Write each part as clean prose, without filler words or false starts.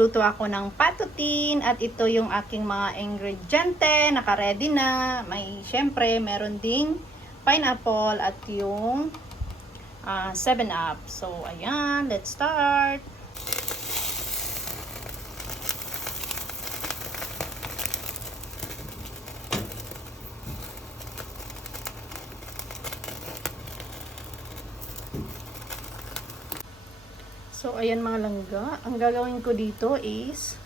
magluluto ako ng patutin at ito yung aking mga ingrediente, naka-ready na. May syempre meron ding pineapple at yung 7-Up. So ayan, let's start. So, ayan mga langga. Ang gagawin ko dito is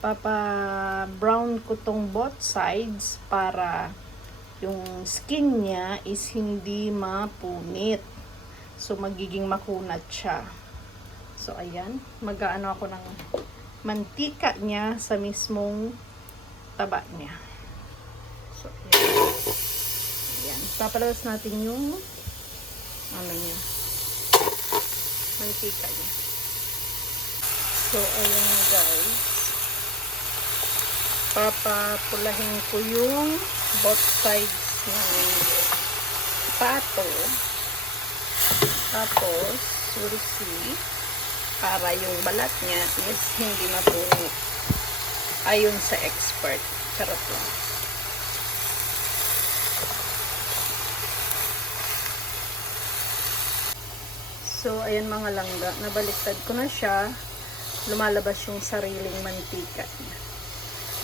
papa-brown ko tong both sides para yung skin niya is hindi mapunit. So, magiging makunat siya. So, ayan. Mag-aano ako ng mantika niya sa mismong taba niya. So, ayan. Ayan. Papalabas natin yung ano niya. Mantika niya. So, ayan guys. Papapulahin ko yung both sides ng pato. Tapos, we'll see, para yung balat niya is hindi mapunit. Ayon sa expert. Charot lang. So, ayan mga langga, nabaliktad ko na siya. Lumalabas yung sariling mantika niya.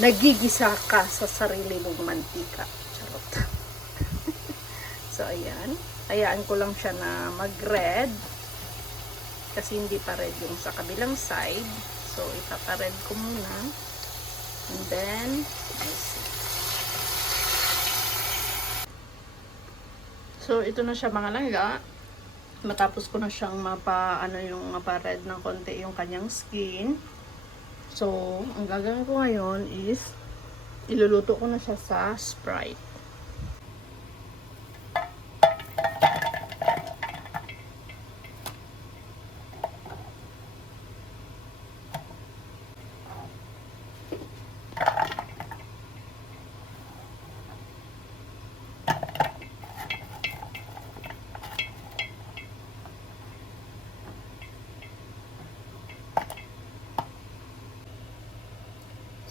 Nagigisa ka sa sarili mong mantika. Charot. So, ayan. Hayaan ko lang siya na mag-red. Kasi hindi pa red yung sa kabilang side. So, ipapa-red ko muna. And then, let's see. So, ito na siya mga langga. Matapos ko na siyang mapa-red ng konti yung kanyang skin. So, ang gagawin ko ngayon is iluluto ko na siya sa Sprite.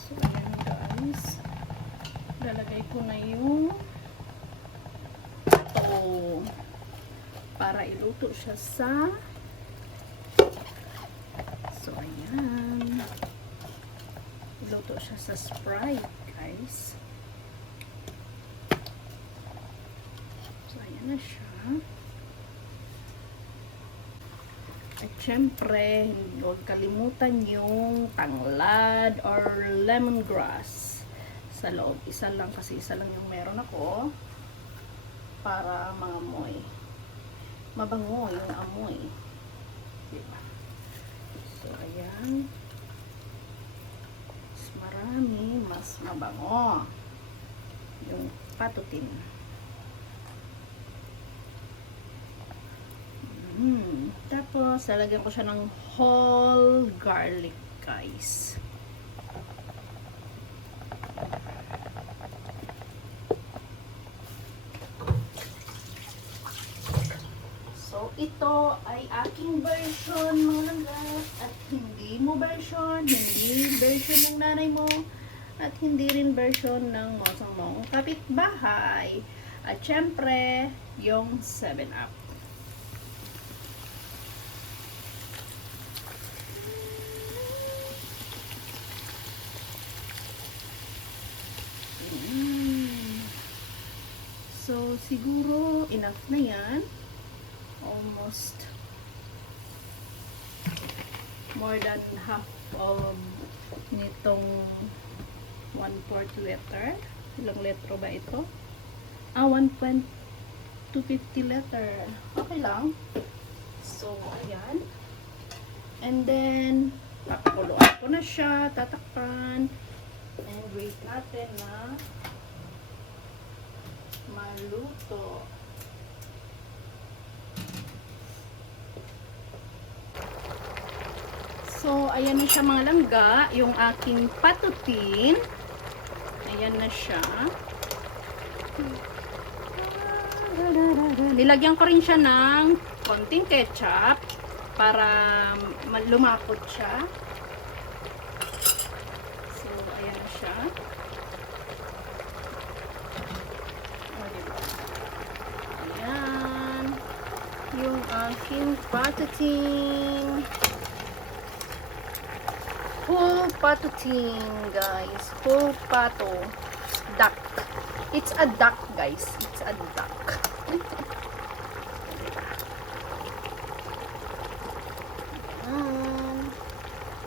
So, ayan guys. Lalagay ko na yung ito para iluto siya sa so, ayan. Iluto siya sa Sprite, guys. So, ayan na siya. At syempre, huwag kalimutan yung tanglad or lemongrass sa loob. Isa lang kasi, isa lang yung meron ako para maamoy. Mabango yung amoy. Diba? So, ayan. Mas marami, mas mabango yung patutin. Tapos, lalagyan ko siya ng whole garlic, guys. So, ito ay aking version, mga langga. At hindi mo version, hindi version ng nanay mo, at hindi rin version ng mosang mong kapitbahay. At syempre, yung 7-Up. So, siguro enough na yan. Almost more than half of nitong 1/4 liter. Ilang litro ba ito? 1.250 liter. Okay lang. So, ayan. And then, pakuluan ko na siya. Tatakpan. And wait natin na maluto. So, ayan na siya mga langga, yung aking patutin. Ayan na siya. Nilagyan ko rin siya ng konting ketchup para lumakot siya. Chicken patuting. Whole patuting, guys. Whole pato. Duck. It's a duck, guys. It's a duck.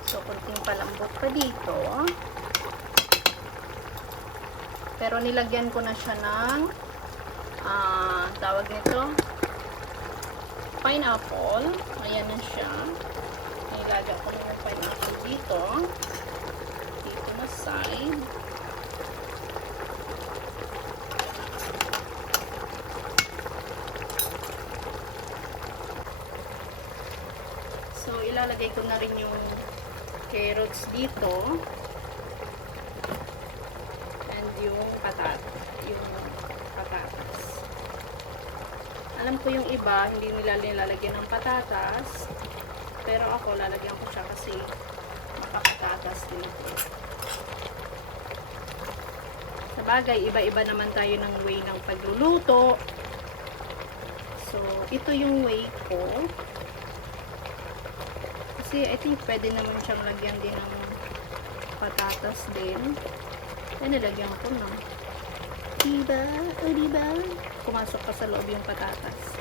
So, kunting palambot pa dito. Pero nilagyan ko na siya ng tawag nito pineapple. Ayan na siya. Nilagyan ko na yung pineapple dito. Dito na side. So, ilalagay ko na rin yung carrots dito. And yung patatas. Alam ko yung iba, hindi nila nilalagyan ng patatas. Pero ako, lalagyan ko siya kasi makapatatas din ito. Sabagay, iba-iba naman tayo ng way ng pagluluto. So, ito yung way ko. Kasi I think pwede naman siyang lagyan din ng patatas din. Ay, nilagyan ko na. Diba? O, diba? Pumasok pa sa loob yung patatas.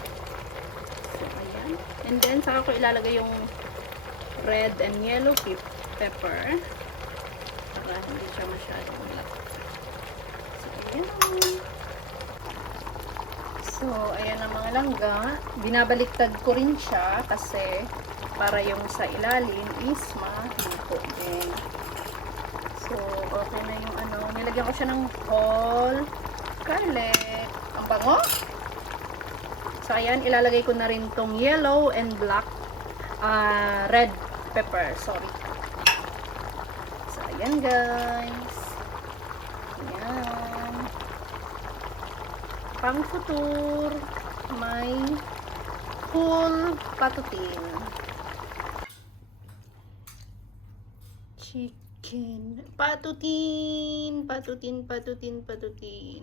So, ayan. And then, saka ko ilalagay yung red and yellow pepper. Para hindi siya masyadong malaki. So, ayan. So, ayan ang mga langga. Binabaliktad ko rin siya kasi para yung sa ilalim is maluto din. So, okay na yung nilagyan ko siya ng whole garlic. Ang bango! So, ayan, ilalagay ko na rin tong yellow and black, red pepper, sorry. So, ayan guys. Ayan. Pang futur, may whole patutin. Chicken patutin, patutin, patutin, patutin.